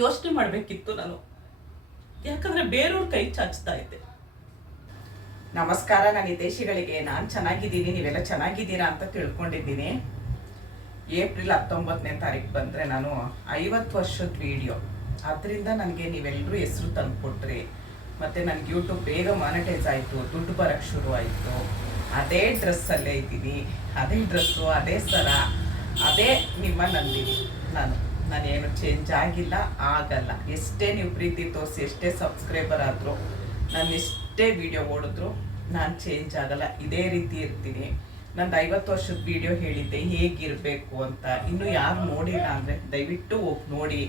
ಯೋಚನೆ ಮಾಡಬೇಕಿತ್ತು ನಾನು. ಯಾಕಂದ್ರೆ ಬೇರೆಯವ್ರ ಕೈ ಚಾಚ್ತಾ ಇದ್ದೆ. ನಮಸ್ಕಾರ ನಾನು ಹಿತೇಶಿಗಳಿಗೆ ನಾನು ಚೆನ್ನಾಗಿದ್ದೀನಿ, ನೀವೆಲ್ಲ ಚೆನ್ನಾಗಿದ್ದೀರಾ ಅಂತ ತಿಳ್ಕೊಂಡಿದ್ದೀನಿ. ಏಪ್ರಿಲ್ ಹತ್ತೊಂಬತ್ತನೇ ತಾರೀಕು ಬಂದರೆ ನಾನು ಐವತ್ತು ವರ್ಷದ ವಿಡಿಯೋ. ಅದರಿಂದ ನನಗೆ ನೀವೆಲ್ಲರೂ ಹೆಸರು ತಂದುಕೊಟ್ರಿ. ಮತ್ತು ನನಗೆ ಯೂಟ್ಯೂಬ್ ಬೇಗ ಮಾನಿಟೈಸ್ ಆಯಿತು, ದುಡ್ಡು ಬರೋಕ್ಕೆ ಶುರು ಆಯಿತು. ಅದೇ ಡ್ರೆಸ್ಸಲ್ಲೇ ಇದ್ದೀನಿ, ಅದೇ ಡ್ರೆಸ್ಸು ಅದೇ ಸರ, ಅದೇ ನಿಮ್ಮ ನಂದಿನಿ, ನಾನು. ನಾನೇನು ಚೇಂಜ್ ಆಗಿಲ್ಲ, ಆಗಲ್ಲ. ಎಷ್ಟೇ ನೀವು ಪ್ರೀತಿ ತೋರಿಸಿ, ಎಷ್ಟೇ ಸಬ್ಸ್ಕ್ರೈಬರ್ ಆದರೂ, ನಾನು ಎಷ್ಟೇ ವಿಡಿಯೋ ಓಡಿದ್ರು ನಾನು ಚೇಂಜ್ ಆಗಲ್ಲ. ಇದೇ ರೀತಿ ಇರ್ತೀನಿ. ನಂದು ಐವತ್ತು ವರ್ಷದ ವಿಡಿಯೋ ಹೇಳಿದ್ದೆ, ಹೇಗಿರಬೇಕು ಅಂತ. ಇನ್ನು ಯಾರು ನೋಡಿಲ್ಲ ಅಂದರೆ ದಯವಿಟ್ಟು ಹೋಗಿ ನೋಡಿ.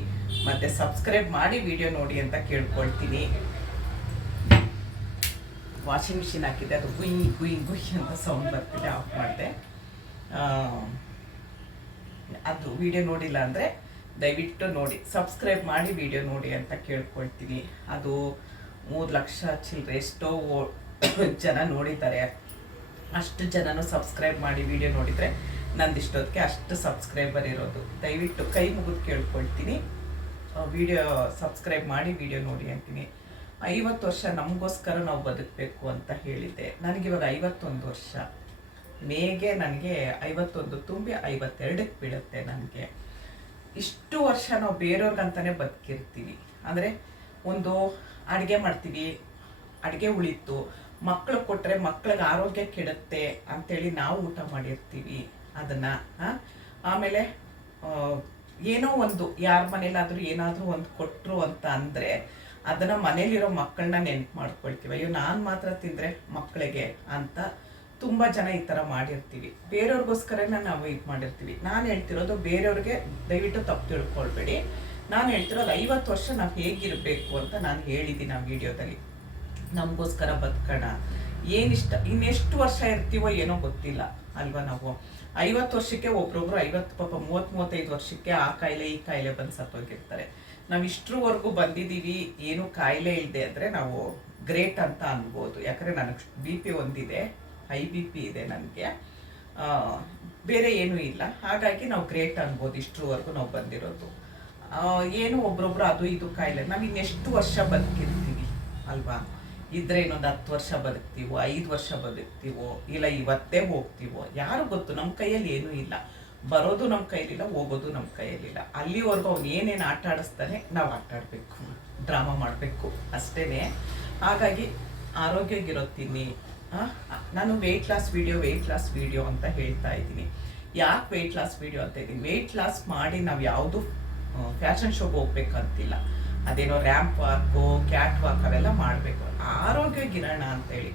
ಮತ್ತು ಸಬ್ಸ್ಕ್ರೈಬ್ ಮಾಡಿ ವಿಡಿಯೋ ನೋಡಿ ಅಂತ ಕೇಳ್ಕೊಳ್ತೀನಿ. ವಾಷಿಂಗ್ ಮಿಷಿನ್ ಹಾಕಿದ್ದೆ, ಅದು ಗುಯ್ ಗುಯ್ ಗುಯ್ ಅಂತ ಸೌಂಡ್ ಬರ್ತಿದೆ ಆಫ್ ಮಾಡಿದೆ. ಅದು ವಿಡಿಯೋ ನೋಡಿಲ್ಲ ಅಂದರೆ ದಯವಿಟ್ಟು ನೋಡಿ ಸಬ್ಸ್ಕ್ರೈಬ್ ಮಾಡಿ ವಿಡಿಯೋ ನೋಡಿ ಅಂತ ಕೇಳ್ಕೊಳ್ತೀನಿ. ಅದು ಮೂರು ಲಕ್ಷ ಚಿಲ್ಲರೆ ಎಷ್ಟೋ ಜನ ನೋಡಿದ್ದಾರೆ. ಅಷ್ಟು ಜನನು ಸಬ್ಸ್ಕ್ರೈಬ್ ಮಾಡಿ ವಿಡಿಯೋ ನೋಡಿದರೆ ನಂದಿಷ್ಟೊತ್ತಿಗೆ ಅಷ್ಟು ಸಬ್ಸ್ಕ್ರೈಬರ್ ಇರೋದು. ದಯವಿಟ್ಟು ಕೈ ಮುಗಿದು ಕೇಳ್ಕೊಳ್ತೀನಿ. ವಿಡಿಯೋ ಸಬ್ಸ್ಕ್ರೈಬ್ ಮಾಡಿ ವಿಡಿಯೋ ನೋಡಿ ಅಂತೀನಿ. ಐವತ್ತು ವರ್ಷ ನಮಗೋಸ್ಕರ ನಾವು ಬದುಕಬೇಕು ಅಂತ ಹೇಳಿದ್ದೆ. ನನಗಿವಾಗ ಐವತ್ತೊಂದು ವರ್ಷ. ಮೇಗೆ ನನಗೆ ಐವತ್ತೊಂದು, ತುಂಬಿ ಐವತ್ತೆರಡಕ್ಕೆ ಬೀಳುತ್ತೆ ನನಗೆ. ಇಷ್ಟು ವರ್ಷ ನಾವು ಬೇರೆಯವ್ರಿಗಂತಾನೆ ಬದುಕಿರ್ತೀವಿ. ಅಂದರೆ ಒಂದು ಅಡುಗೆ ಮಾಡ್ತೀವಿ, ಅಡುಗೆ ಉಳಿತು ಮಕ್ಕಳು ಕೊಟ್ಟರೆ ಮಕ್ಳಿಗೆ ಆರೋಗ್ಯ ಕೆಡುತ್ತೆ ಅಂತೇಳಿ ನಾವು ಊಟ ಮಾಡಿರ್ತೀವಿ ಅದನ್ನು ಆಮೇಲೆ ಏನೋ ಒಂದು ಯಾರ ಮನೇಲಾದರೂ ಏನಾದರೂ ಒಂದು ಕೊಟ್ಟರು ಅಂತ ಅಂದರೆ ಅದನ್ನು ಮನೇಲಿರೋ ಮಕ್ಕಳನ್ನ ನೆನ್ಪು ಮಾಡ್ಕೊಳ್ತೀವಿ. ಅಯ್ಯೋ, ನಾನು ಮಾತ್ರ ತಿಂದರೆ ಮಕ್ಕಳಿಗೆ ಅಂತ ತುಂಬ ಜನ ಈ ಥರ ಮಾಡಿರ್ತೀವಿ. ಬೇರೆಯವ್ರಿಗೋಸ್ಕರನೇ ನಾವು ಇದು ಮಾಡಿರ್ತೀವಿ. ನಾನು ಹೇಳ್ತಿರೋದು ಬೇರೆಯವ್ರಿಗೆ ದಯವಿಟ್ಟು ತಪ್ಪು ತಿಳ್ಕೊಳ್ಬೇಡಿ. ನಾನು ಹೇಳ್ತಿರೋದು ಐವತ್ತು ವರ್ಷ ನಾವು ಹೇಗಿರಬೇಕು ಅಂತ ನಾನು ಹೇಳಿದ್ದೀನಿ ಆ ವಿಡಿಯೋದಲ್ಲಿ. ನಮಗೋಸ್ಕರ ಬದುಕೋಣ. ಏನಿಷ್ಟ, ಇನ್ನೆಷ್ಟು ವರ್ಷ ಇರ್ತೀವೋ ಏನೋ ಗೊತ್ತಿಲ್ಲ ಅಲ್ವಾ ನಾವು? ಐವತ್ತು ವರ್ಷಕ್ಕೆ ಒಬ್ರೊಬ್ರು ಐವತ್ತು ಪಾಪ ಮೂವತ್ತು, ಮೂವತ್ತೈದು ವರ್ಷಕ್ಕೆ ಆ ಕಾಯಿಲೆ, ಈ ಕಾಯಿಲೆ ಬಂದು ಸತ್ತೋಗಿರ್ತಾರೆ. ನಾವು ಇಷ್ಟರವರೆಗೂ ಬಂದಿದ್ದೀವಿ ಏನು ಕಾಯಿಲೆ ಇಲ್ಲದೆ ಅಂದರೆ ನಾವು ಗ್ರೇಟ್ ಅಂತ ಅನ್ಬೋದು. ಯಾಕಂದರೆ ನನಗೆ ಬಿ ಪಿ ಒಂದಿದೆ. ಹೈ ಬಿ ಪಿ ಇದೆ ನನಗೆ. ಬೇರೆ ಏನೂ ಇಲ್ಲ. ಹಾಗಾಗಿ ನಾವು ಗ್ರೇಟ್ ಅನ್ಬೋದು ಇಷ್ಟರವರೆಗೂ ನಾವು ಬಂದಿರೋದು. ಏನು ಒಬ್ರೊಬ್ರು ಅದು ಇದು ಕಾಯಿಲೆ. ನಾವು ಇನ್ನೆಷ್ಟು ವರ್ಷ ಬದುಕಿರ್ತೀವಿ ಅಲ್ವಾ? ಇದ್ರೆ ಇನ್ನೊಂದು ಹತ್ತು ವರ್ಷ ಬದುಕ್ತೀವೋ, ಐದು ವರ್ಷ ಬದುಕ್ತೀವೋ, ಇಲ್ಲ ಇವತ್ತೇ ಹೋಗ್ತೀವೋ, ಯಾರು ಗೊತ್ತು? ನಮ್ಮ ಕೈಯಲ್ಲಿ ಏನೂ ಇಲ್ಲ. ಬರೋದು ನಮ್ಮ ಕೈಲಿಲ್ಲ, ಹೋಗೋದು ನಮ್ಮ ಕೈಯಲ್ಲಿಲ್ಲ. ಅಲ್ಲಿವರೆಗೂ ಅವ್ನು ಏನೇನು ಆಟ ಆಡಿಸ್ತಾನೆ, ನಾವು ಆಟ ಆಡಬೇಕು. ಡ್ರಾಮಾ ಮಾಡಬೇಕು ಅಷ್ಟೇ ಹಾಗಾಗಿ ಆರೋಗ್ಯಗಿರೋ ತಿನ್ನಿ. ನಾನು weight loss video weight loss video ಅಂತ ಹೇಳ್ತಾ ಇದ್ದೀನಿ. ಯಾಕೆ ವೆಯ್ಟ್ ಲಾಸ್ ವಿಡಿಯೋ ಅಂತ ಇದ್ದೀನಿ ವೆಯ್ಟ್ ಲಾಸ್ ಮಾಡಿ ನಾವು ಯಾವುದು ಫ್ಯಾಷನ್ ಶೋಗೆ ಹೋಗ್ಬೇಕಂತಿಲ್ಲ. ಅದೇನೋ ರ್ಯಾಂಪ್ ವಾಕು ಕ್ಯಾಟ್ ವಾಕ್ ಅವೆಲ್ಲ ಮಾಡಬೇಕು. ಆರೋಗ್ಯಗಿರೋಣ ಅಂತೇಳಿ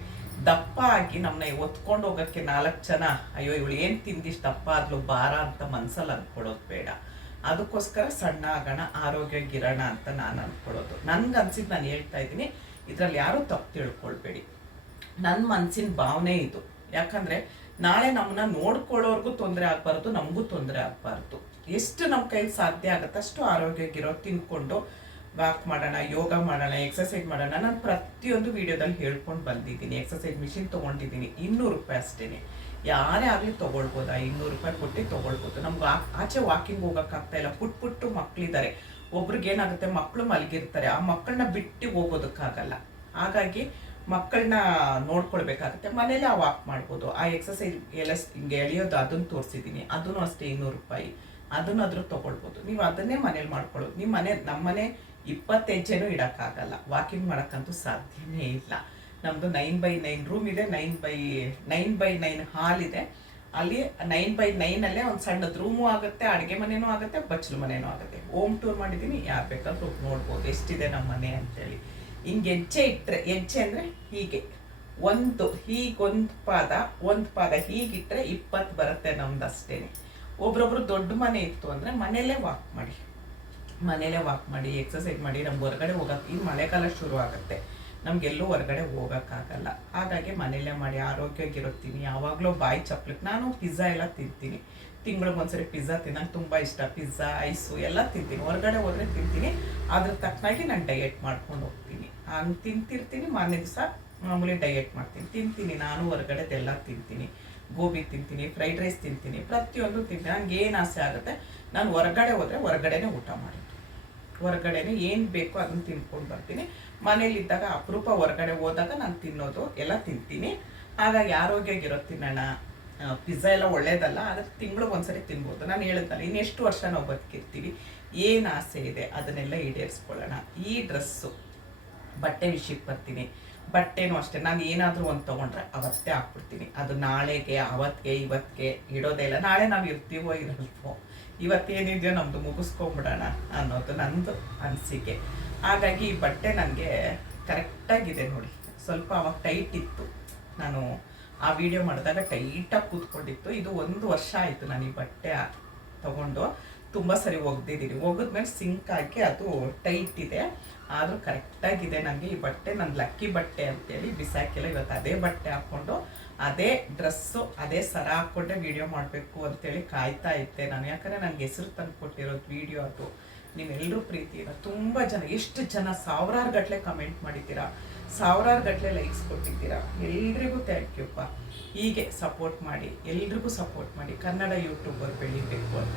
ದಪ್ಪ ಆಗಿ ನಮ್ಮನ್ನ ಒತ್ಕೊಂಡು ಹೋಗೋಕ್ಕೆ ನಾಲ್ಕು ಜನ, ಅಯ್ಯೋ, ಇವಳು ಏನು ತಿಂದಿಷ್ಟು ದಪ್ಪ ಆದ್ಲು ಭಾರ ಅಂತ ಮನ್ಸಲ್ಲಿ ಅಂದ್ಕೊಳ್ಳೋದು ಬೇಡ. ಅದಕ್ಕೋಸ್ಕರ ಸಣ್ಣ ಆಗೋಣ ಆರೋಗ್ಯಗಿರೋಣ ಅಂತ ನಾನು ಅಂದ್ಕೊಳ್ಳೋದು. ನನ್ಗೆ ಅನ್ಸಿದ್ದು ನಾನು ಹೇಳ್ತಾ ಇದ್ದೀನಿ. ಇದರಲ್ಲಿ ಯಾರೂ ತಪ್ಪು ತಿಳ್ಕೊಳ್ಬೇಡಿ. ನನ್ನ ಮನಸ್ಸಿನ ಭಾವನೆ ಇದು. ಯಾಕಂದ್ರೆ ನಾಳೆ ನಮ್ಮನ್ನ ನೋಡ್ಕೊಳ್ಳೋರ್ಗೂ ತೊಂದರೆ ಆಗ್ಬಾರ್ದು, ನಮಗೂ ತೊಂದರೆ ಆಗ್ಬಾರ್ದು. ಎಷ್ಟು ನಮ್ಮ ಕೈಲಿ ಸಾಧ್ಯ ಆಗುತ್ತೆ ಅಷ್ಟು ಆರೋಗ್ಯಕ್ಕಿರೋ ತಿನ್ಕೊಂಡು ವಾಕ್ ಮಾಡೋಣ, ಯೋಗ ಮಾಡೋಣ ಎಕ್ಸಸೈಸ್ ಮಾಡೋಣ. ನಾನು ಪ್ರತಿಯೊಂದು ವಿಡಿಯೋದಲ್ಲಿ ಹೇಳ್ಕೊಂಡು ಬಂದಿದ್ದೀನಿ. ಎಕ್ಸಸೈಸ್ ಮಿಷಿನ್ ತೊಗೊಂಡಿದ್ದೀನಿ. ಇನ್ನೂರು ರೂಪಾಯಿ ಅಷ್ಟೇ ಯಾರೇ ಆಗಲಿ ತೊಗೊಳ್ಬೋದು? ಇನ್ನೂರು ರೂಪಾಯಿ ಕೊಟ್ಟು ತೊಗೊಳ್ಬೋದು. ನಮ್ಗೆ ಆಚೆ ವಾಕಿಂಗ್ ಹೋಗೋಕ್ಕಾಗ್ತಾ ಇಲ್ಲ. ಪುಟ್ ಪುಟ್ಟು ಮಕ್ಕಳಿದ್ದಾರೆ ಒಬ್ರಿಗೆ ಏನಾಗುತ್ತೆ? ಮಕ್ಕಳು ಮಲಗಿರ್ತಾರೆ. ಆ ಮಕ್ಕಳನ್ನ ಬಿಟ್ಟು ಹೋಗೋದಕ್ಕಾಗಲ್ಲ. ಹಾಗಾಗಿ ಮಕ್ಕಳನ್ನ ನೋಡ್ಕೊಳ್ಬೇಕಾಗುತ್ತೆ. ಮನೇಲಿ ಆ ವಾಕ್ ಮಾಡ್ಬೋದು. ಆ ಎಕ್ಸಸೈಸ್ ಎಲ್ಲ ಹಿಂಗೆ ಎಳೆಯೋದು, ಅದನ್ನು ತೋರಿಸಿದ್ದೀನಿ. ಅದನ್ನು ಅಷ್ಟೇ ಇನ್ನೂರು ರೂಪಾಯಿ. ಅದನ್ನು ಅದ್ರ ತೊಗೊಳ್ಬೋದು. ನೀವು ಅದನ್ನೇ ಮನೇಲಿ ಮಾಡ್ಕೊಳ್ಳೋದು. ನಿಮ್ಮ ಮನೆ, ನಮ್ಮ ಮನೆ ಇಪ್ಪತ್ತು ಹೆಜ್ಜೆನೂ ಇಡೋಕ್ಕಾಗಲ್ಲ. ವಾಕಿಂಗ್ ಮಾಡೋಕ್ಕಂತೂ ಸಾಧ್ಯನೇ ಇಲ್ಲ. ನಮ್ಮದು ನೈನ್ ಬೈ ನೈನ್ ರೂಮ್ ಇದೆ. Nine by nine by nine hall ಇದೆ. ಅಲ್ಲಿ ನೈನ್ ಬೈ ನೈನಲ್ಲೇ ಒಂದು ಸಣ್ಣದು ರೂಮು ಆಗುತ್ತೆ, ಅಡುಗೆ ಮನೆಯೂ ಆಗುತ್ತೆ, ಬಚ್ಚಲು ಮನೆಯೂ ಆಗುತ್ತೆ. ಹೋಮ್ ಟೂರ್ ಮಾಡಿದ್ದೀನಿ. ಯಾರು ಬೇಕಾದ್ರೂ ನೋಡ್ಬೋದು. ಎಷ್ಟಿದೆ ನಮ್ಮ ಮನೆ ಅಂತೇಳಿ. ಹಿಂಗೆ ಹೆಜ್ಜೆ ಇಟ್ಟರೆ ಹೆಜ್ಜೆ ಅಂದರೆ ಹೀಗೆ. ಒಂದು, ಹೀಗೊಂದು ಪಾದ, ಒಂದು ಪಾದ ಹೀಗಿಟ್ಟರೆ ಇಪ್ಪತ್ತು ಬರುತ್ತೆ ನಮ್ದು ಅಷ್ಟೇ ಒಬ್ರೊಬ್ರು ದೊಡ್ಡ ಮನೆ ಇತ್ತು ಅಂದರೆ ಮನೆಯಲ್ಲೇ ವಾಕ್ ಮಾಡಿ. ಮನೆಯಲ್ಲೇ ವಾಕ್ ಮಾಡಿ ಎಕ್ಸಸೈಸ್ ಮಾಡಿ, ನಮ್ಗೆ ಹೊರಗಡೆ ಹೋಗಕ್ಕೆ ಈ ಮಳೆಗಾಲ ಶುರು ಆಗುತ್ತೆ. ನಮಗೆಲ್ಲೂ ಹೊರಗಡೆ ಹೋಗೋಕ್ಕಾಗಲ್ಲ. ಹಾಗಾಗಿ ಮನೆಯಲ್ಲೇ ಮಾಡಿ, ಆರೋಗ್ಯವಾಗಿರುತ್ತೀನಿ. ಯಾವಾಗಲೂ ಬಾಯಿ ಚಪ್ಲಕ್ಕೆ ನಾನು ಪಿಜ್ಜಾ ಎಲ್ಲ ತಿಂತೀನಿ. ತಿಂಗಳಿಗೆ ಒಂದ್ಸರಿ ಪಿಜ್ಜಾ ತಿನ್ನೋಕೆ ತುಂಬ ಇಷ್ಟ. ಪಿಜ್ಜಾ ಐಸು ಎಲ್ಲ ತಿಂತೀನಿ. ಹೊರಗಡೆ ಹೋದರೆ ತಿಂತೀನಿ. ಅದ್ರ ತಕ್ಕನಾಗಿ ನಾನು ಡಯೆಟ್ ಮಾಡ್ಕೊಂಡು ಹೋಗ್ತೀನಿ. ಹಂಗೆ ತಿಂತಿರ್ತೀನಿ, ಮಾರನೇ ದಿವಸ ಮಾಮೂಲಿ ಡಯೆಟ್ ಮಾಡ್ತೀನಿ. ತಿಂತೀನಿ ನಾನು, ಹೊರಗಡೆದೆಲ್ಲ ತಿಂತೀನಿ. ಗೋಬಿ ತಿಂತೀನಿ ಫ್ರೈಡ್ ರೈಸ್ ತಿಂತೀನಿ. ಪ್ರತಿಯೊಂದು ತಿಂತೀನಿ. ನನಗೆ ಏನು ಆಸೆ ಆಗುತ್ತೆ? ನಾನು ಹೊರಗಡೆ ಹೋದರೆ ಹೊರಗಡೆನೇ ಊಟ ಮಾಡಿ. ಹೊರಗಡೆನೆ ಏನು ಬೇಕೋ ಅದನ್ನ ತಿನ್ಕೊಂಡು ಬರ್ತೀನಿ. ಮನೇಲಿದ್ದಾಗ ಅಪರೂಪ ಹೊರಗಡೆ ಹೋದಾಗ ನಾನು ತಿನ್ನೋದು ಎಲ್ಲ ತಿಂತೀನಿ. ಹಾಗಾಗಿ ಆರೋಗ್ಯಗಿರೋ ತಿನ್ನೋಣ. ಪಿಜ್ಜಾ ಎಲ್ಲ ಒಳ್ಳೇದಲ್ಲ, ಆದರೆ ತಿಂಗಳಿಗೆ ಒಂದ್ಸರಿ ತಿನ್ಬೋದು. ನಾನು ಹೇಳಿದ್ನಲ್ಲ, ಇನ್ನೆಷ್ಟು ವರ್ಷ ನಾವು ಬದುಕಿರ್ತೀವಿ? ಏನು ಆಸೆ ಇದೆ? ಅದನ್ನೆಲ್ಲ ಈಡೇರಿಸ್ಕೊಳ್ಳೋಣ. ಈ ಡ್ರೆಸ್ಸು ಬಟ್ಟೆ ವಿಷಯಕ್ಕೆ ಬರ್ತೀನಿ. ಬಟ್ಟೆನೂ ಅಷ್ಟೇ. ನಾನು ಏನಾದರೂ ಒಂದು ತೊಗೊಂಡ್ರೆ ಅವತ್ತೇ ಹಾಕ್ಬಿಡ್ತೀನಿ. ಅದು ನಾಳೆಗೆ ಅವತ್ತಿಗೆ ಇವತ್ತಿಗೆ ಇಡೋದೇ ಇಲ್ಲ. ನಾಳೆ ನಾವು ಇರ್ತೀವೋ ಇರಲ್ವೋ. ಇವತ್ತೇನಿದೆಯೋ ನಮ್ಮದು ಮುಗಿಸ್ಕೊಂಬಿಡೋಣ ಅನ್ನೋದು ನಂದು ಅನಿಸಿಕೆ. ಹಾಗಾಗಿ ಈ ಬಟ್ಟೆ ನನಗೆ ಕರೆಕ್ಟಾಗಿದೆ ನೋಡಿ. ಸ್ವಲ್ಪ ಅವಾಗ ಟೈಟ್ ಇತ್ತು. ನಾನು ಆ ವಿಡಿಯೋ ಮಾಡಿದಾಗ ಟೈಟಾಗಿ ಕೂತ್ಕೊಂಡಿತ್ತು. ಇದು ಒಂದು ವರ್ಷ ಆಯಿತು ನಾನು ಈ ಬಟ್ಟೆ ತಗೊಂಡು. ತುಂಬ ಸರಿ ಒಗೆದಿದ್ದೀನಿ. ಒಗೆದ್ಮೇಲೆ ಸಿಂಕ್ ಹಾಕಿ ಅದು ಟೈಟ್ ಇದೆ. ಆದರೂ ಕರೆಕ್ಟಾಗಿದೆ ನನಗೆ ಈ ಬಟ್ಟೆ ನನ್ನ ಲಕ್ಕಿ ಬಟ್ಟೆ ಅಂತೇಳಿ ಬಿಸಾಕಿಲ್ಲ, ಇವತ್ತು ಅದೇ ಬಟ್ಟೆ ಹಾಕ್ಕೊಂಡು ಅದೇ ಡ್ರೆಸ್ಸು, ಅದೇ ಸರ ಹಾಕ್ಕೊಂಡೆ ವಿಡಿಯೋ ಮಾಡಬೇಕು ಅಂತೇಳಿ ಕಾಯ್ತಾ ಇದ್ದೆ ನಾನು. ಯಾಕಂದರೆ ನನಗೆ ಹೆಸರು ತಂದು ಕೊಟ್ಟಿರೋದು ವಿಡಿಯೋ ಅದು. ನೀವೆಲ್ಲರೂ ಪ್ರೀತಿಯಿಂದ ತುಂಬ ಜನ, ಎಷ್ಟು ಜನ ಸಾವಿರಾರು ಗಟ್ಟಲೆ ಕಮೆಂಟ್ ಮಾಡಿದ್ದೀರಾ, ಸಾವಿರಾರು ಗಟ್ಟಲೆ ಲೈಕ್ಸ್ ಕೊಟ್ಟಿದ್ದೀರಾ. ಎಲ್ರಿಗೂ ಥ್ಯಾಂಕ್ ಯುಪ್ಪ ಹೀಗೆ ಸಪೋರ್ಟ್ ಮಾಡಿ, ಎಲ್ರಿಗೂ ಸಪೋರ್ಟ್ ಮಾಡಿ ಕನ್ನಡ ಯೂಟ್ಯೂಬರ್ ಬೆಳಿಬೇಕು ಅಂತ.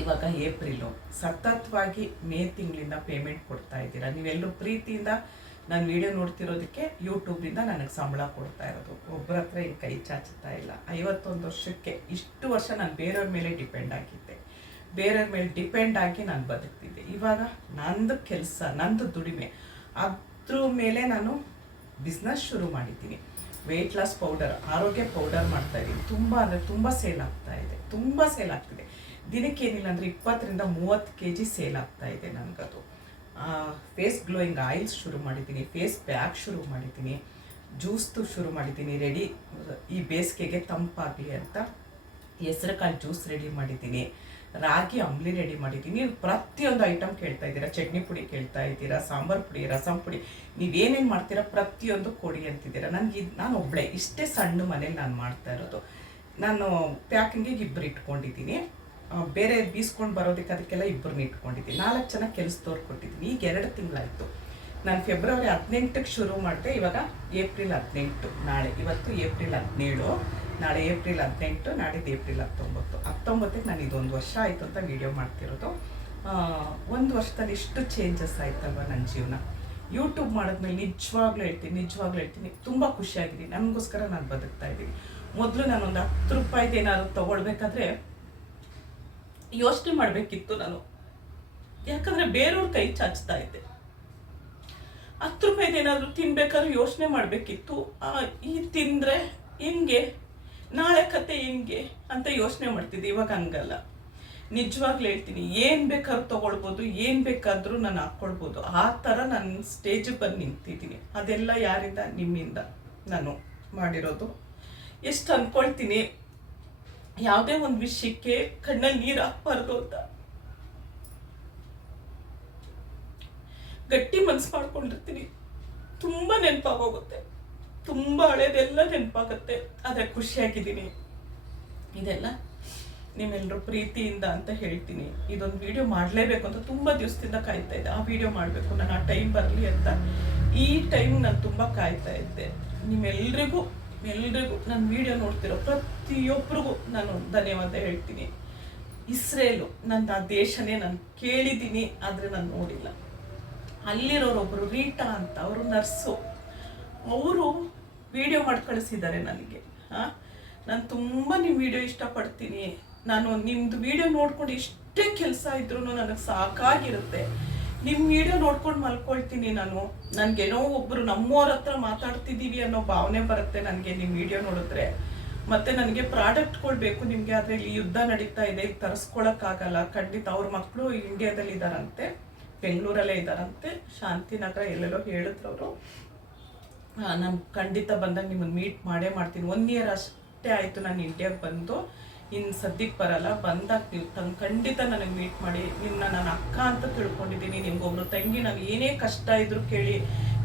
ಇವಾಗ ಏಪ್ರಿಲು. ಸತತವಾಗಿ ಮೇ ತಿಂಗಳಿಂದ ಪೇಮೆಂಟ್ ಕೊಡ್ತಾ ಇದ್ದೀರಾ? ನೀವೆಲ್ಲರೂ ಪ್ರೀತಿಯಿಂದ ನಾನು ವಿಡಿಯೋ ನೋಡ್ತಿರೋದಕ್ಕೆ ಯೂಟ್ಯೂಬಿಂದ ನನಗೆ ಸಂಬಳ ಕೊಡ್ತಾ ಇರೋದು. ಒಬ್ಬರ ಹತ್ರ ಈಗ ಕೈ ಚಾಚುತ್ತಾ ಇಲ್ಲ. ಐವತ್ತೊಂದು ವರ್ಷಕ್ಕೆ ಇಷ್ಟು ವರ್ಷ ನಾನು ಬೇರೆಯವ್ರ ಮೇಲೆ ಡಿಪೆಂಡ್ ಆಗಿದ್ದೆ. ಬೇರೆಯವ್ರ ಮೇಲೆ ಡಿಪೆಂಡ್ ಆಗಿ ನಾನು ಬದುಕ್ತಿದ್ದೆ. ಇವಾಗ ನಂದು ಕೆಲಸ, ನಂದು ದುಡಿಮೆ. ಅದ್ರ ಮೇಲೆ ನಾನು ಬಿಸ್ನೆಸ್ ಶುರು ಮಾಡಿದ್ದೀನಿ. ವೆಯ್ಟ್ ಲಾಸ್ ಪೌಡರ್ ಆರೋಗ್ಯ ಪೌಡರ್ ಮಾಡ್ತಾ ಇದ್ದೀನಿ. ತುಂಬ ಅಂದರೆ ತುಂಬ ಸೇಲ್ ಆಗ್ತಾ ಇದೆ. ತುಂಬ ಸೇಲ್ ಆಗ್ತಿದೆ. ದಿನಕ್ಕೆ ಏನಿಲ್ಲ ಅಂದರೆ ಇಪ್ಪತ್ತರಿಂದ ಮೂವತ್ತು ಕೆ ಜಿ ಸೇಲ್ ಆಗ್ತಾ ಇದೆ ನನಗದು. ಫೇಸ್ ಗ್ಲೋಯಿಂಗ್ ಆಯಿಲ್ಸ್ ಶುರು ಮಾಡಿದ್ದೀನಿ ಫೇಸ್ ಪ್ಯಾಕ್ ಶುರು ಮಾಡಿದ್ದೀನಿ ಜ್ಯೂಸ್ದು ಶುರು ಮಾಡಿದ್ದೀನಿ ರೆಡಿ ಈ ಬೇಸಿಗೆಗೆ ತಂಪಾಗಲಿ ಅಂತ ಹೆಸರು ಕಾಳು ಜ್ಯೂಸ್ ರೆಡಿ ಮಾಡಿದ್ದೀನಿ. ರಾಗಿ, ಅಂಬ್ಲಿ ರೆಡಿ ಮಾಡಿದ್ದೀನಿ. ಪ್ರತಿಯೊಂದು ಐಟಮ್ ಕೇಳ್ತಾ ಇದ್ದೀರಾ? ಚಟ್ನಿ ಪುಡಿ ಕೇಳ್ತಾ ಇದ್ದೀರಾ? ಸಾಂಬಾರ್ ಪುಡಿ, ರಸಂ ಪುಡಿ ನೀವೇನೇನು ಮಾಡ್ತೀರಾ ಪ್ರತಿಯೊಂದು ಕೊಡಿ ಅಂತಿದ್ದೀರಾ? ನನಗೆ ಇದು, ನಾನು ಒಬ್ಬಳೆ ಇಷ್ಟೇ ಸಣ್ಣ ಮನೇಲಿ ನಾನು ಮಾಡ್ತಾ ಇರೋದು. ನಾನು ಪ್ಯಾಕಿಂಗಿಗೆ ಇಬ್ಬರು ಇಟ್ಕೊಂಡಿದ್ದೀನಿ. ಬೇರೆ ಬೀಸ್ಕೊಂಡು ಬರೋದಕ್ಕೆ ಅದಕ್ಕೆಲ್ಲ ಇಬ್ಬರನ್ನ ಇಟ್ಕೊಂಡಿದ್ದೀನಿ ನಾಲ್ಕು ಜನ ಕೆಲಸ ಕೊಟ್ಟಿದ್ದೀನಿ ಈಗ ಎರಡು ತಿಂಗಳಾಯಿತು. ನಾನು ಫೆಬ್ರವರಿ ಹದಿನೆಂಟಕ್ಕೆ ಶುರು ಮಾಡಿದೆ. ಇವಾಗ ಏಪ್ರಿಲ್ ಹದಿನೆಂಟು ನಾಳೆ. ಇವತ್ತು ಏಪ್ರಿಲ್ ಹದಿನೇಳು, ನಾಳೆ ಏಪ್ರಿಲ್ ಹದಿನೆಂಟು ನಾಡಿದ್ದು ಏಪ್ರಿಲ್ ಹತ್ತೊಂಬತ್ತು. ಹತ್ತೊಂಬತ್ತಕ್ಕೆ ನಾನು ಇದೊಂದು ವರ್ಷ ಆಯಿತು ಅಂತ ವಿಡಿಯೋ ಮಾಡ್ತಿರೋದು. ಒಂದು ವರ್ಷದಲ್ಲಿ ಇಷ್ಟು ಚೇಂಜಸ್ ಆಯ್ತಲ್ವ ನನ್ನ ಜೀವನ? ಯೂಟ್ಯೂಬ್ ಮಾಡಿದ್ಮೇಲೆ ನಿಜವಾಗ್ಲೂ ಹೇಳ್ತೀನಿ ನಿಜವಾಗ್ಲೂ ಹೇಳ್ತೀನಿ. ತುಂಬ ಖುಷಿಯಾಗಿದ್ದೀನಿ. ನನಗೋಸ್ಕರ ನಾನು ಬದುಕ್ತಾ ಇದ್ದೀನಿ. ಮೊದಲು ನಾನೊಂದು ಹತ್ತು ರೂಪಾಯಿದು ಏನಾದರೂ ತೊಗೊಳ್ಬೇಕಾದ್ರೆ ಯೋಚನೆ ಮಾಡಬೇಕಿತ್ತು ನಾನು. ಯಾಕಂದ್ರೆ ಬೇರೆಯವ್ರ ಕೈ ಚಾಚ್ತಾ ಇದ್ದೆ. ಹತ್ತು ರೂಪಾಯಿದು ಏನಾದರೂ ತಿನ್ಬೇಕಾದ್ರೂ ಯೋಚನೆ ಮಾಡಬೇಕಿತ್ತು. ಈ ತಿಂದರೆ ಹೆಂಗೆ? ನಾಳೆ ಕತೆ ಹೆಂಗೆ ಅಂತ ಯೋಚನೆ ಮಾಡ್ತಿದ್ದೆ, ಇವಾಗ ಹಂಗಲ್ಲ. ನಿಜವಾಗ್ಲೂ ಹೇಳ್ತೀನಿ, ಏನು ಬೇಕಾದ್ರೂ ತೊಗೊಳ್ಬೋದು, ಏನು ಬೇಕಾದರೂ ನಾನು ಹಾಕ್ಕೊಳ್ಬೋದು. ಆ ಥರ ನಾನು ಸ್ಟೇಜಿಗೆ ಬಂದು ನಿಂತಿದ್ದೀನಿ. ಅದೆಲ್ಲ ಯಾರಿಂದ? ನಿಮ್ಮಿಂದ ನಾನು ಮಾಡಿರೋದು. ಎಷ್ಟು ಅಂದ್ಕೊಳ್ತೀನಿ ಯಾವುದೇ ಒಂದು ವಿಷಯಕ್ಕೆ ಕಣ್ಣಲ್ಲಿ ನೀರು ಹಾಕ್ಬಾರ್ದು ಅಂತ. ಗಟ್ಟಿ ಮನ್ಸು ಮಾಡ್ಕೊಂಡಿರ್ತೀನಿ. ತುಂಬ ನೆನಪಾಗೋಗುತ್ತೆ. ತುಂಬ ಹಳೇದೆಲ್ಲ ನೆನಪಾಗುತ್ತೆ. ಆದರೆ ಖುಷಿಯಾಗಿದ್ದೀನಿ. ಇದೆಲ್ಲ ನಿಮ್ಮೆಲ್ಲರೂ ಪ್ರೀತಿಯಿಂದ ಅಂತ ಹೇಳ್ತೀನಿ. ಇದೊಂದು ವಿಡಿಯೋ ಮಾಡಲೇಬೇಕು ಅಂತ ತುಂಬ ದಿವಸದಿಂದ ಕಾಯ್ತಾ ಇದ್ದೆ. ಆ ವಿಡಿಯೋ ಮಾಡಬೇಕು. ನಾನು ಆ ಟೈಮ್ ಬರಲಿ ಅಂತ ಈ ಟೈಮ್ ನಾನು ತುಂಬ ಕಾಯ್ತಾ ಇದ್ದೆ. ನಿಮ್ಮೆಲ್ರಿಗೂ ಎಲ್ರಿಗೂ ನನ್ನ ವಿಡಿಯೋ ನೋಡ್ತಿರೋ ಪ್ರತಿಯೊಬ್ಬರಿಗೂ ನಾನು ಧನ್ಯವಾದ ಹೇಳ್ತೀನಿ. ಇಸ್ರೇಲು ನನ್ನ ಆ ದೇಶನೇ ನಾನು ಕೇಳಿದ್ದೀನಿ, ಆದರೆ ನಾನು ನೋಡಿಲ್ಲ. ಅಲ್ಲಿರೋರೊಬ್ಬರು ರೀಟಾ ಅಂತ ಅವರು ನರ್ಸು. ಅವರು ವಿಡಿಯೋ ಮಾಡಿ ಕಳಿಸಿದ್ದಾರೆ ನನಗೆ, ಹಾಂ? ನಾನು ತುಂಬ ನಿಮ್ಮ ವಿಡಿಯೋ ಇಷ್ಟಪಡ್ತೀನಿ. ನಾನು ನಿಮ್ಮದು ವಿಡಿಯೋ ನೋಡ್ಕೊಂಡು ಇಷ್ಟೇ ಕೆಲಸ ಇದ್ರೂ ನನಗೆ ಸಾಕಾಗಿರುತ್ತೆ. ನಿಮ್ಮ ವಿಡಿಯೋ ನೋಡ್ಕೊಂಡು ಮಲ್ಕೊಳ್ತೀನಿ ನಾನು. ನನಗೇನೋ ಒಬ್ರು ನಮ್ಮವ್ರ ಹತ್ರ ಮಾತಾಡ್ತಿದ್ದೀವಿ ಅನ್ನೋ ಭಾವನೆ ಬರುತ್ತೆ ನನಗೆ ನಿಮ್ಮ ವಿಡಿಯೋ ನೋಡಿದ್ರೆ. ಮತ್ತೆ ನನಗೆ ಪ್ರಾಡಕ್ಟ್ಗಳು ಬೇಕು ನಿಮಗೆ ಆದರೆ ಇಲ್ಲಿ ಯುದ್ಧ ನಡೀತಾ ಇದೆ ಇಲ್ಲಿ ತರಿಸ್ಕೊಳಕ್ಕಾಗಲ್ಲ ಖಂಡಿತ ಅವ್ರ ಮಕ್ಕಳು ಇಂಡಿಯಾದಲ್ಲಿ ಇದ್ದಾರಂತೆ ಬೆಂಗಳೂರಲ್ಲೇ ಇದ್ದಾರಂತೆ ಶಾಂತಿನಗರ ಎಲ್ಲೆಲ್ಲೋ ಹೇಳಿದ್ರು ಅವರು. ನಾನು ಖಂಡಿತ ಬಂದಾಗ ನಿಮ್ಮನ್ನು ಮೀಟ್ ಮಾಡೇ ಮಾಡ್ತೀನಿ. ಒನ್ ಇಯರ್ ಅಷ್ಟೇ ಆಯಿತು ನಾನು ಇಂಡಿಯಾಗೆ ಬಂದು. ಇನ್ನು ಸದ್ಯಕ್ಕೆ ಬರಲ್ಲ, ಬಂದಾಗ ನೀವು ತಂಗ್ ಖಂಡಿತ ನನಗೆ ಮೀಟ್ ಮಾಡಿ ನಿನ್ನ ನನ್ನ ಅಕ್ಕ ಅಂತ ತಿಳ್ಕೊಂಡಿದ್ದೀನಿ, ನಿಮ್ಗೊಬ್ರು ತಂಗಿ, ನಾವು ಏನೇ ಕಷ್ಟ ಇದ್ರು ಕೇಳಿ,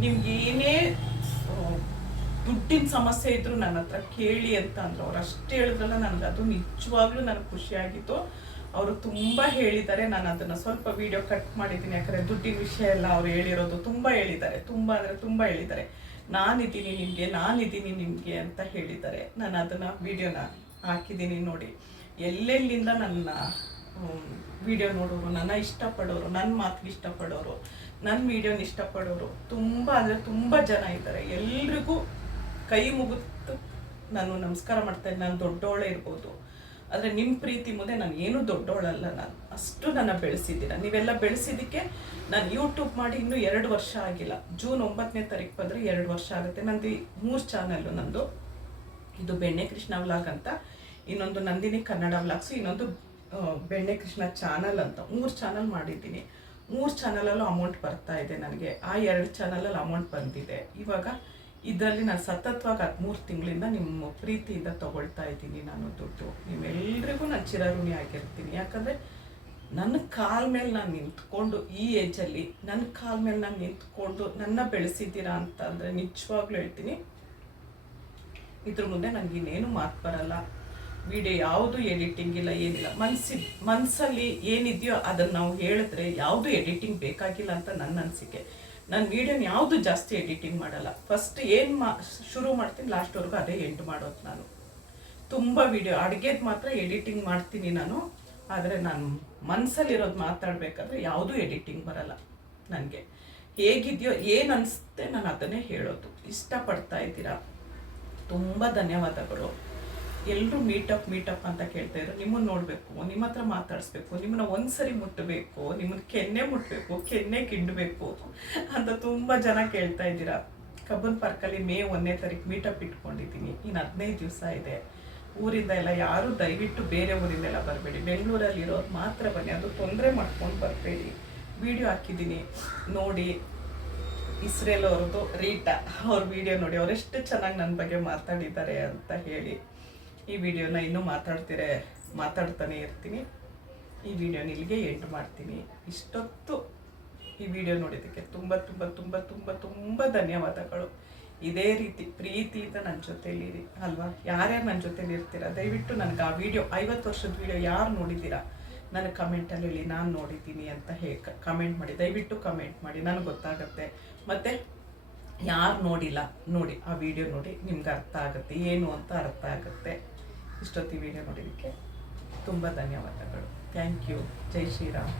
ನಿಮ್ಗೆ ಏನೇ ದುಡ್ಡಿನ ಸಮಸ್ಯೆ ಇದ್ರು ನನ್ನ ಹತ್ರ ಕೇಳಿ ಅಂತ ಅಂದ್ರು. ಅವ್ರು ಅಷ್ಟು ಹೇಳಿದ್ರಲ್ಲ ನನಗೆ ಅದು ನಿಜವಾಗ್ಲೂ ನನಗೆ ಖುಷಿಯಾಗಿತ್ತು. ಅವರು ತುಂಬ ಹೇಳಿದ್ದಾರೆ, ನಾನು ಅದನ್ನು ಸ್ವಲ್ಪ ವಿಡಿಯೋ ಕಟ್ ಮಾಡಿದ್ದೀನಿ. ಯಾಕಂದರೆ ದುಡ್ಡಿನ ವಿಷಯ ಎಲ್ಲ ಅವ್ರು ಹೇಳಿರೋದು ತುಂಬ ಹೇಳಿದ್ದಾರೆ, ತುಂಬ ಅಂದರೆ ತುಂಬ ಹೇಳಿದ್ದಾರೆ. ನಾನಿದ್ದೀನಿ ನಿಮಗೆ ನಾನಿದ್ದೀನಿ ನಿಮಗೆ ಅಂತ ಹೇಳಿದ್ದಾರೆ. ನಾನು ಅದನ್ನು ವಿಡಿಯೋನ ಹಾಕಿದ್ದೀನಿ ನೋಡಿ. ಎಲ್ಲೆಲ್ಲಿಂದ ನನ್ನ ವಿಡಿಯೋ ನೋಡೋರು, ನನ್ನ ಇಷ್ಟಪಡೋರು ನನ್ನ ಮಾತಿಗೆ ಇಷ್ಟಪಡೋರು ನನ್ನ ವಿಡಿಯೋನ ಇಷ್ಟಪಡೋರು, ತುಂಬ ಅಂದರೆ ತುಂಬ ಜನ ಇದ್ದಾರೆ. ಎಲ್ರಿಗೂ ಕೈ ಮುಗಿದು ನಾನು ನಮಸ್ಕಾರ ಮಾಡ್ತಾ ಇದ್ದೀನಿ ನಾನು ದೊಡ್ಡೋಳೆ ಇರ್ಬೋದು. ಆದರೆ ನಿಮ್ಮ ಪ್ರೀತಿ ಮುಂದೆ ನಾನು ಏನೂ ದೊಡ್ಡವಳಲ್ಲ ನಾನು ಅಷ್ಟು ನನ್ನ ಬೆಳೆಸಿದ್ದೀರ. ನೀವೆಲ್ಲ ಬೆಳೆಸಿದ್ದಕ್ಕೆ ನಾನು ಯೂಟ್ಯೂಬ್ ಮಾಡಿ ಇನ್ನೂ ಎರಡು ವರ್ಷ ಆಗಿಲ್ಲ. ಜೂನ್ ಒಂಬತ್ತನೇ ತಾರೀಕು ಬಂದರೆ ಎರಡು ವರ್ಷ ಆಗುತ್ತೆ. ನಂದು ಮೂರು ಚಾನಲ್ಲು ನಂದು ಇದು ಬೆಣ್ಣೆ ಕೃಷ್ಣ ವ್ಲಾಗ್ ಅಂತ. ಇನ್ನೊಂದು ನಂದಿನಿ ಕನ್ನಡ ವ್ಲಾಗ್ಸ್, ಇನ್ನೊಂದು ಬೆಣ್ಣೆ ಕೃಷ್ಣ ಚಾನಲ್ ಅಂತ. ಮೂರು ಚಾನಲ್ ಮಾಡಿದ್ದೀನಿ. ಮೂರು ಚಾನಲಲ್ಲೂ ಅಮೌಂಟ್ ಬರ್ತಾ ಇದೆ ನನಗೆ. ಆ ಎರಡು ಚಾನಲಲ್ಲಿ ಅಮೌಂಟ್ ಬಂದಿದೆ. ಇವಾಗ ಇದರಲ್ಲಿ ನಾನು ಸತತವಾಗಿ ಹದಿಮೂರು ತಿಂಗಳಿಂದ ನಿಮ್ಮ ಪ್ರೀತಿಯಿಂದ ತಗೊಳ್ತಾ ಇದ್ದೀನಿ ನಾನು ದುಡ್ಡು. ನಿಮ್ಮೆಲ್ಲರಿಗೂ ನಾನು ಚಿರಋಣಿ ಆಗಿರ್ತೀನಿ. ಯಾಕಂದರೆ ನನ್ನ ಕಾಲ ಮೇಲೆ ನಾನು ನಿಂತ್ಕೊಂಡು ಈ ಏಜಲ್ಲಿ ನನ್ನ ಕಾಲ ಮೇಲೆ ನಾನು ನಿಂತ್ಕೊಂಡು ನನ್ನ ಬೆಳೆಸಿದ್ದೀರಾ ಅಂತ ಅಂದರೆ ನಿಜವಾಗ್ಲೂ ಹೇಳ್ತೀನಿ. ಇದ್ರ ಮುಂದೆ ನನಗೆ ಇನ್ನೇನು ಮಾತು ಬರಲ್ಲ. ವಿಡಿಯೋ ಯಾವುದು ಎಡಿಟಿಂಗ್ ಇಲ್ಲ, ಏನಿಲ್ಲ. ಮನ್ಸಿ ಮನಸ್ಸಲ್ಲಿ ಏನಿದೆಯೋ ಅದನ್ನು ನಾವು ಹೇಳಿದ್ರೆ ಯಾವುದು ಎಡಿಟಿಂಗ್ ಬೇಕಾಗಿಲ್ಲ ಅಂತ ನನ್ನ ಅನಿಸಿಕೆ. ನಾನು ವಿಡಿಯೋನ ಯಾವುದು ಜಾಸ್ತಿ ಎಡಿಟಿಂಗ್ ಮಾಡಲ್ಲ. ಫಸ್ಟ್ ಏನು ಮಾ, ಶುರು ಮಾಡ್ತೀನಿ ಲಾಸ್ಟ್ವರೆಗೂ ಅದೇ ಎಂಡ್ ಮಾಡೋದು ನಾನು. ತುಂಬ ವಿಡಿಯೋ ಅಡುಗೆದು ಮಾತ್ರ ಎಡಿಟಿಂಗ್ ಮಾಡ್ತೀನಿ ನಾನು. ಆದರೆ ನಾನು ಮನಸ್ಸಲ್ಲಿರೋದು ಮಾತಾಡಬೇಕಾದ್ರೆ ಯಾವುದೂ ಎಡಿಟಿಂಗ್ ಬರಲ್ಲ ನನಗೆ. ಹೇಗಿದೆಯೋ, ಏನು ಅನಿಸುತ್ತೆ ನಾನು ಅದನ್ನೇ ಹೇಳೋದು. ಇಷ್ಟಪಡ್ತಾ ಇದ್ದೀರಾ? ತುಂಬ ಧನ್ಯವಾದಗಳು. ಎಲ್ಲರೂ ಮೀಟಪ್ ಮೀಟಪ್ ಅಂತ ಕೇಳ್ತಾ ಇದ್ರು ನಿಮ್ಮನ್ನ ನೋಡಬೇಕು, ನಿಮ್ಮ ಹತ್ರ ಮಾತಾಡಿಸ್ಬೇಕು, ನಿಮ್ಮನ್ನ ಒಂದ್ಸರಿ ಮುಟ್ಟಬೇಕು ನಿಮ್ಮನ್ನ ಕೆನ್ನೆ ಮುಟ್ಟಬೇಕು ಕೆನ್ನೆ ಕಿಂಡಬೇಕು ಅಂತ ತುಂಬ ಜನ ಕೇಳ್ತಾ ಇದ್ದೀರಾ. ಕಬ್ಬನ್ ಪಾರ್ಕಲ್ಲಿ ಮೇ ಒಂದನೇ ತಾರೀಕು ಮೀಟಪ್ ಇಟ್ಕೊಂಡಿದ್ದೀನಿ. ಇನ್ನು ಹದಿನೈದು ದಿವಸ ಇದೆ. ಊರಿಂದ ಎಲ್ಲ ಯಾರು ದಯವಿಟ್ಟು ಬೇರೆ ಊರಿಂದ ಎಲ್ಲ ಬರಬೇಡಿ. ಬೆಂಗಳೂರಲ್ಲಿ ಇರೋದು ಮಾತ್ರ ಬನ್ನಿ, ಅದು ತೊಂದರೆ ಮಾಡ್ಕೊಂಡು ಬರಬೇಡಿ. ವಿಡಿಯೋ ಹಾಕಿದ್ದೀನಿ, ನೋಡಿ. ಇಸ್ರೇಲ್ ಅವ್ರದ್ದು ರೀಟಾ ಅವ್ರ ವಿಡಿಯೋ ನೋಡಿ. ಅವರೆಷ್ಟು ಚೆನ್ನಾಗಿ ನನ್ನ ಬಗ್ಗೆ ಮಾತಾಡಿದ್ದಾರೆ ಅಂತ ಹೇಳಿ ಈ ವಿಡಿಯೋನ ಇನ್ನೂ ಮಾತಾಡ್ತೀರೆ, ಮಾತಾಡ್ತಾನೆ ಇರ್ತೀನಿ. ಈ ವಿಡಿಯೋನ ಇಲ್ಲಿಗೆ ಎಂಟು ಮಾಡ್ತೀನಿ. ಇಷ್ಟೊತ್ತು ಈ ವಿಡಿಯೋ ನೋಡಿದ್ದಕ್ಕೆ ತುಂಬ ತುಂಬ ತುಂಬ ತುಂಬ ತುಂಬ ಧನ್ಯವಾದಗಳು. ಇದೇ ರೀತಿ ಪ್ರೀತಿಯಿಂದ ನನ್ನ ಜೊತೆಲಿರಿ ಅಲ್ವಾ? ಯಾರ್ಯಾರು ನನ್ನ ಜೊತೆಲಿ ಇರ್ತೀರಾ? ದಯವಿಟ್ಟು ನನಗೆ ಆ ವಿಡಿಯೋ ಐವತ್ತು ವರ್ಷದ ವಿಡಿಯೋ ಯಾರು ನೋಡಿದ್ದೀರಾ? ನನಗೆ ಕಮೆಂಟಲ್ಲಿ ಹೇಳಿ, ನಾನು ನೋಡಿದ್ದೀನಿ ಅಂತ ಹೇ ಕಮೆಂಟ್ ಮಾಡಿ, ದಯವಿಟ್ಟು ಕಮೆಂಟ್ ಮಾಡಿ, ನನಗೆ ಗೊತ್ತಾಗುತ್ತೆ. ಮತ್ತು ಯಾರು ನೋಡಿಲ್ಲ, ನೋಡಿ, ಆ ವಿಡಿಯೋ ನೋಡಿ, ನಿಮ್ಗೆ ಅರ್ಥ ಆಗುತ್ತೆ, ಏನು ಅಂತ ಅರ್ಥ ಆಗುತ್ತೆ. ಇಷ್ಟೊತ್ತಿ ವಿಡಿಯೋ ನೋಡಿದ್ದಕ್ಕೆ ತುಂಬ ಧನ್ಯವಾದಗಳು. ಥ್ಯಾಂಕ್ ಯು ಜೈ ಶ್ರೀರಾಮ್.